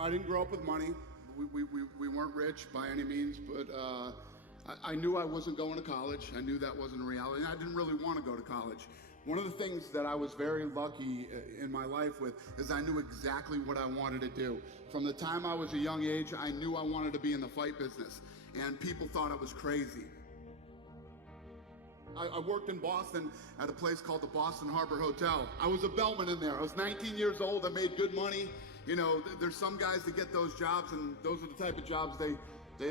I didn't grow up with money. We weren't rich by any means, but I knew I wasn't going to college. I knew that wasn't a reality. I didn't really want to go to college. One of the things that I was very lucky in my life with is I knew exactly what I wanted to do. From the time I was a young age, I knew I wanted to be in the fight business, and people thought I was crazy. I worked in Boston at a place called the Boston Harbor Hotel. I was a bellman in there. I was 19 years old. I made good money. You know, there's some guys that get those jobs, and those are the type of jobs they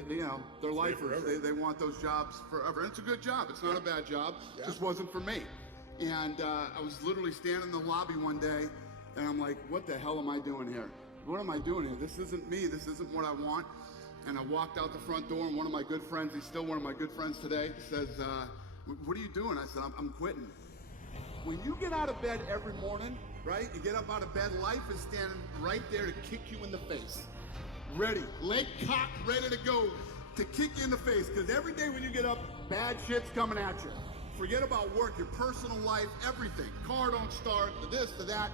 you know, they're lifers. They want those jobs forever. And it's a good job. It's not a bad job. It just wasn't for me. And I was literally standing in the lobby one day, and I'm like, what the hell am I doing here? What am I doing here? This isn't me. This isn't what I want. And I walked out the front door, and one of my good friends, he's still one of my good friends today, says, what are you doing? I said, I'm quitting. When you get out of bed every morning, right? You get up out of bed, life is standing right there to kick you in the face. Ready, leg cocked, ready to go to kick you in the face. Because every day when you get up, bad shit's coming at you. Forget about work, your personal life, everything. Car don't start, to this, to that.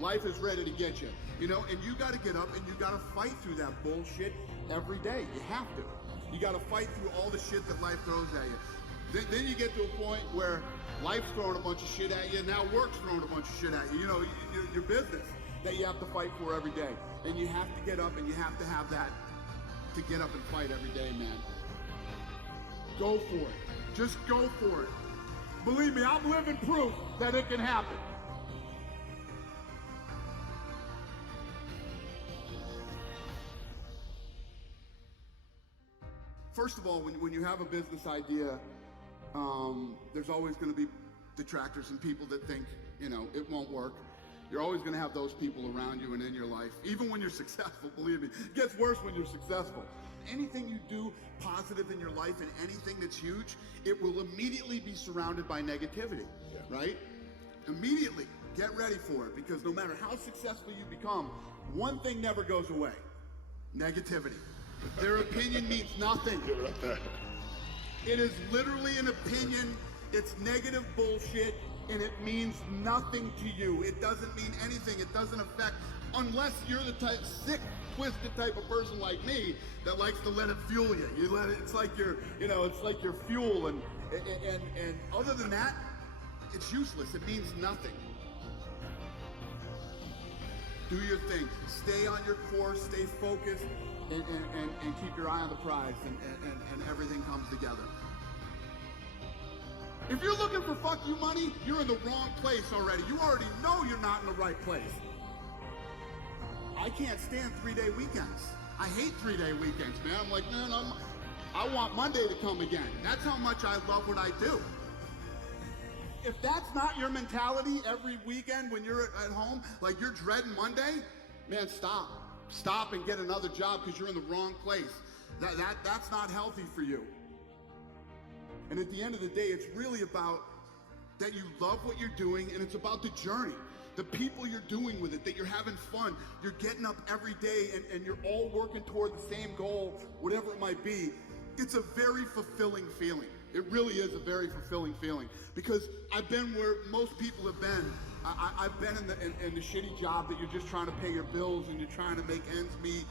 Life is ready to get you. You know, and you gotta get up and you gotta fight through that bullshit every day. You have to. You gotta fight through all the shit that life throws at you. Then you get to a point where life's throwing a bunch of shit at you, now work's throwing a bunch of shit at you. You know, your business that you have to fight for every day. And you have to get up and you have to have that to get up and fight every day, man. Go for it. Just go for it. Believe me, I'm living proof that it can happen. First of all, when you have a business idea, there's always going to be detractors and people that think, you know, it won't work. You're always going to have those people around you and in your life, even when you're successful, believe me. It gets worse when you're successful. Anything you do positive in your life and anything that's huge, it will immediately be surrounded by negativity, right? Immediately, get ready for it, because no matter how successful you become, one thing never goes away: negativity. Their opinion means nothing. It is literally an opinion. It's negative bullshit, and it means nothing to you. It doesn't mean anything. It doesn't affect, unless you're the type, sick, twisted type of person like me that likes to let it fuel you. You let it. It's like your, you know, it's like your fuel, and other than that, it's useless. It means nothing. Do your thing. Stay on your course. Stay focused, and keep your eye on the prize, and everything comes together. If you're looking for fuck you money, you're in the wrong place already. You already know you're not in the right place. I can't stand 3-day weekends. I hate 3-day weekends, man. I'm like, man, I want Monday to come again. That's how much I love what I do. If that's not your mentality every weekend when you're at home, like you're dreading Monday, man, stop. Stop and get another job, because you're in the wrong place. That's not healthy for you. And at the end of the day, it's really about that you love what you're doing, and it's about the journey, the people you're doing with it, that you're having fun, you're getting up every day, and you're all working toward the same goal, whatever it might be. It's a very fulfilling feeling. It really is a very fulfilling feeling, because I've been where most people have been. I've been in the shitty job that you're just trying to pay your bills and you're trying to make ends meet,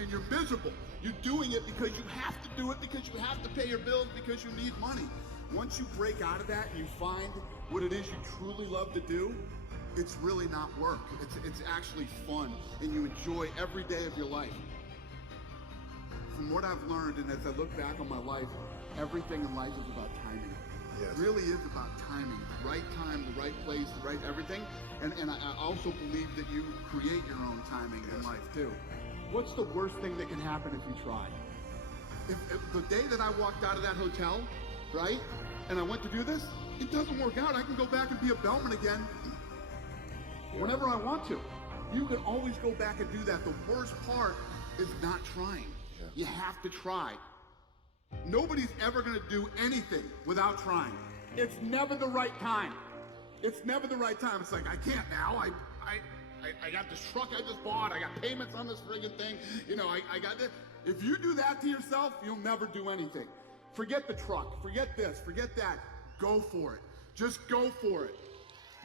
and you're miserable. You're doing it because you have to do it, because you have to pay your bills, because you need money. Once you break out of that and you find what it is you truly love to do, it's really not work. It's actually fun, and you enjoy every day of your life. From what I've learned, and as I look back on my life, everything in life is about timing. Yes. It really is about timing. The right time, the right place, the right everything. And I also believe that you create your own timing in life too. What's the worst thing that can happen if you try? If the day that I walked out of that hotel, right, and I went to do this, it doesn't work out, I can go back and be a bellman again whenever I want to. You can always go back and do that. The worst part is not trying. You have to try. Nobody's ever going to do anything without trying. It's never the right time. It's never the right time. It's like, I can't now. I got this truck I just bought. I got payments on this friggin' thing. You know, I got this. If you do that to yourself, you'll never do anything. Forget the truck. Forget this. Forget that. Go for it. Just go for it.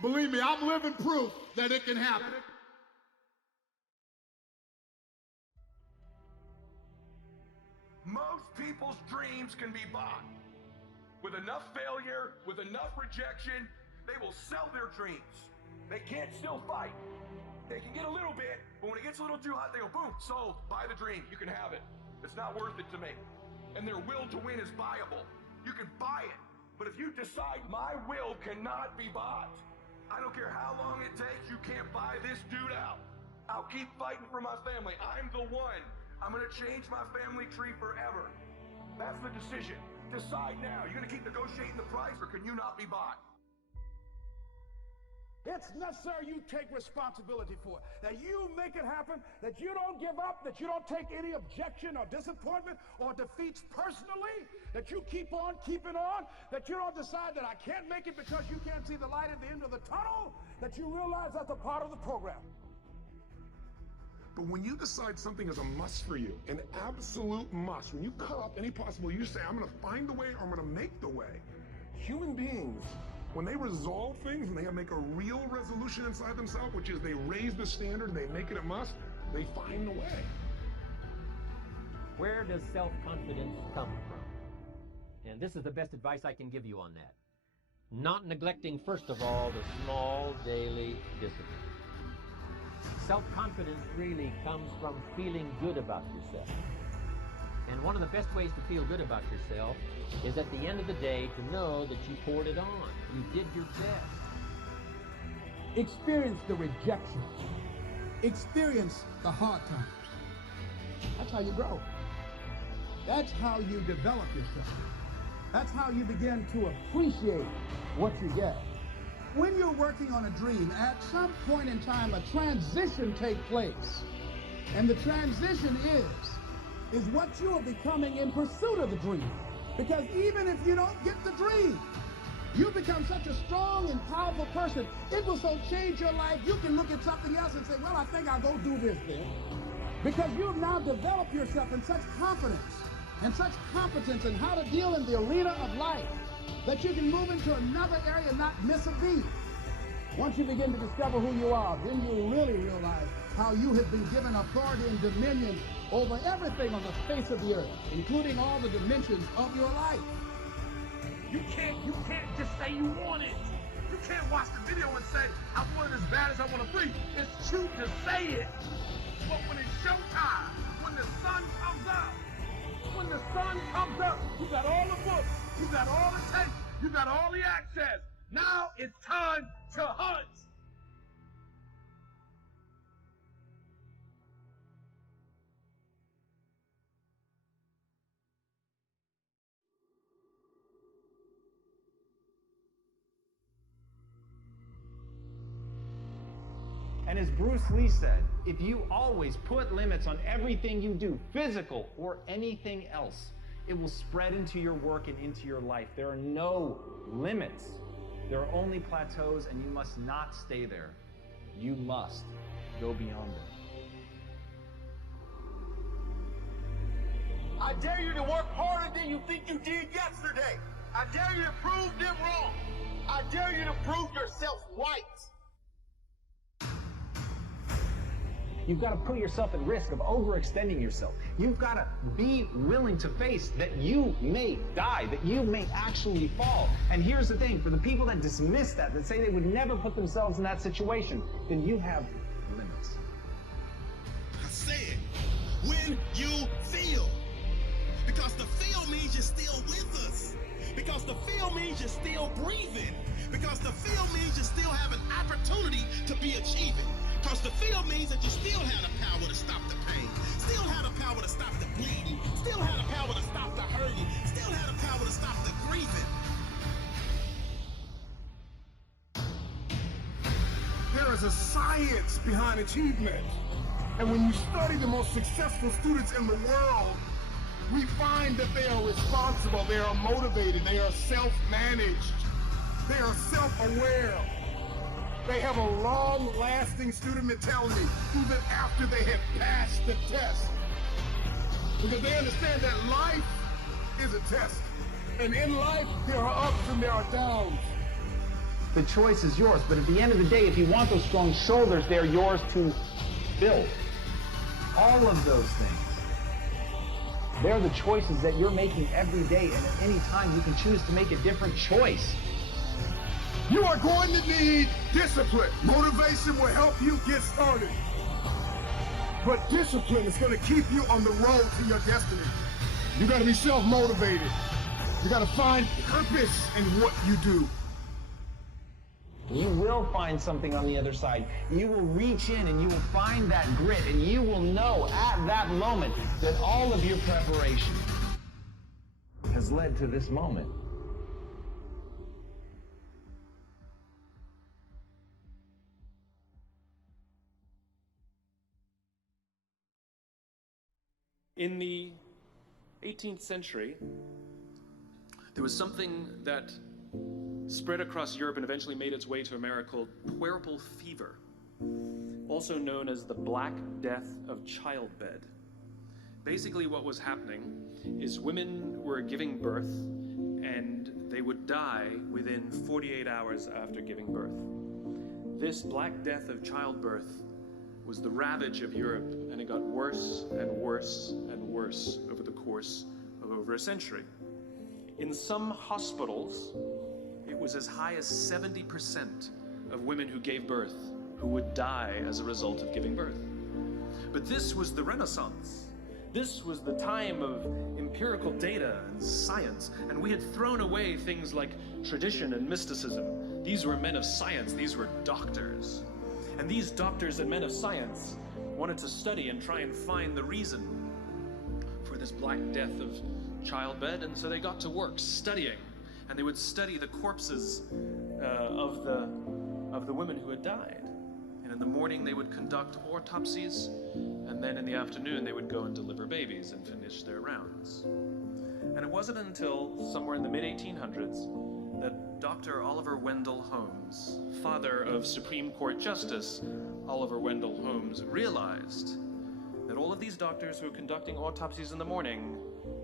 Believe me, I'm living proof that it can happen. people's dreams can be bought. With enough failure, with enough rejection, they will sell their dreams. They can't still fight. They can get a little bit, but when it gets a little too hot, they go, boom, sold, buy the dream, you can have it. It's not worth it to me. And their will to win is buyable. You can buy it, but if you decide my will cannot be bought, I don't care how long it takes, you can't buy this dude out. I'll keep fighting for my family. I'm the one. I'm gonna change my family tree forever. That's the decision. Decide now. You're gonna keep negotiating the price, or can you not be bought? It's necessary you take responsibility for it, that you make it happen, that you don't give up, that you don't take any objection or disappointment or defeats personally, that you keep on keeping on, that you don't decide that I can't make it because you can't see the light at the end of the tunnel, that you realize that's a part of the program. But when you decide something is a must for you, an absolute must, when you cut off any possible, you say, I'm gonna find the way or I'm gonna make the way. Human beings, when they resolve things and they make a real resolution inside themselves, which is they raise the standard, they make it a must, they find the way. Where does self-confidence come from? And this is the best advice I can give you on that. Not neglecting, first of all, the small daily discipline. Self-confidence really comes from feeling good about yourself. And one of the best ways to feel good about yourself is at the end of the day to know that you poured it on. You did your best. Experience the rejection. Experience the hard times. That's how you grow. That's how you develop yourself. That's how you begin to appreciate what you get. When you're working on a dream, at some point in time, a transition takes place. And the transition is what you are becoming in pursuit of the dream. Because even if you don't get the dream, you become such a strong and powerful person. It will so change your life, you can look at something else and say, well, I think I'll go do this then. Because you've now developed yourself in such confidence and such competence in how to deal in the arena of life that you can move into another area and not miss a beat. Once you begin to discover who you are, then you'll really realize how you have been given authority and dominion over everything on the face of the earth, including all the dimensions of your life. You can't just say you want it. You can't watch the video and say, I want it as bad as I want to breathe. It's cute to say it. But when it's showtime, when the sun comes up, you got all the books, you got all the tapes, you got all the access. Now it's time to hunt. And as Bruce Lee said, if you always put limits on everything you do, physical or anything else, it will spread into your work and into your life. There are no limits. There are only plateaus, and you must not stay there. You must go beyond them. I dare you to work harder than you think you did yesterday. I dare you to prove them wrong. I dare you to prove yourself right. You've got to put yourself at risk of overextending yourself. You've got to be willing to face that you may die, that you may actually fall. And here's the thing, for the people that dismiss that say they would never put themselves in that situation, then you have limits. I said, when you feel. Because the feel means you're still with us. Because the feel means you're still breathing. Because the feel means you still have an opportunity to be achieving. Because the feel means that you still have the power to stop the pain, still have the power to stop the bleeding, still have the power to stop the hurting, still have the power to stop the grieving. There is a science behind achievement. And when you study the most successful students in the world, we find that they are responsible, they are motivated, they are self-managed, they are self-aware. They have a long-lasting student mentality even after they have passed the test. Because they understand that life is a test. And in life, there are ups and there are downs. The choice is yours, but at the end of the day, if you want those strong shoulders, they're yours to build. All of those things They're the choices that you're making every day, and at any time you can choose to make a different choice. You are going to need discipline. Motivation will help you get started. But discipline is going to keep you on the road to your destiny. You got to be self-motivated. You got to find purpose in what you do. You will find something on the other side. You will reach in and you will find that grit, and you will know at that moment that all of your preparation has led to this moment. In the 18th century, there was something that spread across Europe and eventually made its way to America called puerperal fever, also known as the Black Death of childbed. Basically what was happening is women were giving birth and they would die within 48 hours after giving birth. This Black Death of childbirth was the ravage of Europe, and it got worse and worse and worse over the course of over a century. In some hospitals, it was as high as 70% of women who gave birth who would die as a result of giving birth. But this was the Renaissance. This was the time of empirical data and science, and we had thrown away things like tradition and mysticism. These were men of science, these were doctors. And these doctors and men of science wanted to study and try and find the reason for this Black Death of childbed, and so they got to work studying, and they would study the corpses of the women who had died. And in the morning they would conduct autopsies, and then in the afternoon they would go and deliver babies and finish their rounds. And it wasn't until somewhere in the mid-1800s that Dr. Oliver Wendell Holmes, father of Supreme Court Justice Oliver Wendell Holmes, realized that all of these doctors who were conducting autopsies in the morning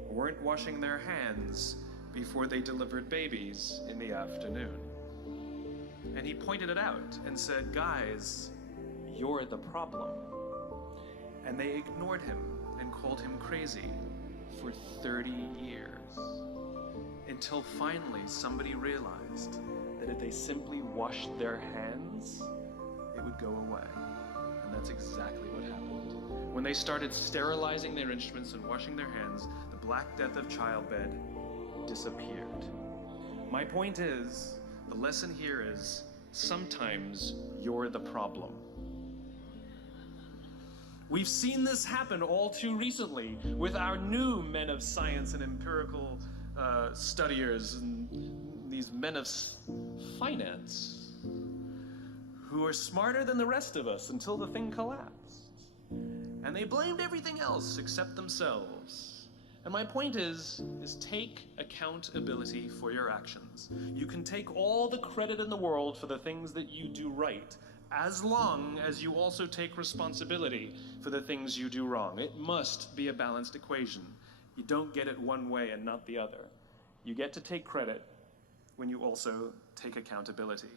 weren't washing their hands before they delivered babies in the afternoon. And he pointed it out and said, "Guys, you're the problem." And they ignored him and called him crazy for 30 years. Until finally somebody realized that if they simply washed their hands, it would go away. And that's exactly what happened. When they started sterilizing their instruments and washing their hands, the Black Death of childbed disappeared. My point is, the lesson here is, sometimes you're the problem. We've seen this happen all too recently with our new men of science and empirical studiers and these men of finance who are smarter than the rest of us until the thing collapsed. And they blamed everything else except themselves. And my point is take accountability for your actions. You can take all the credit in the world for the things that you do right, as long as you also take responsibility for the things you do wrong. It must be a balanced equation. You don't get it one way and not the other. You get to take credit when you also take accountability.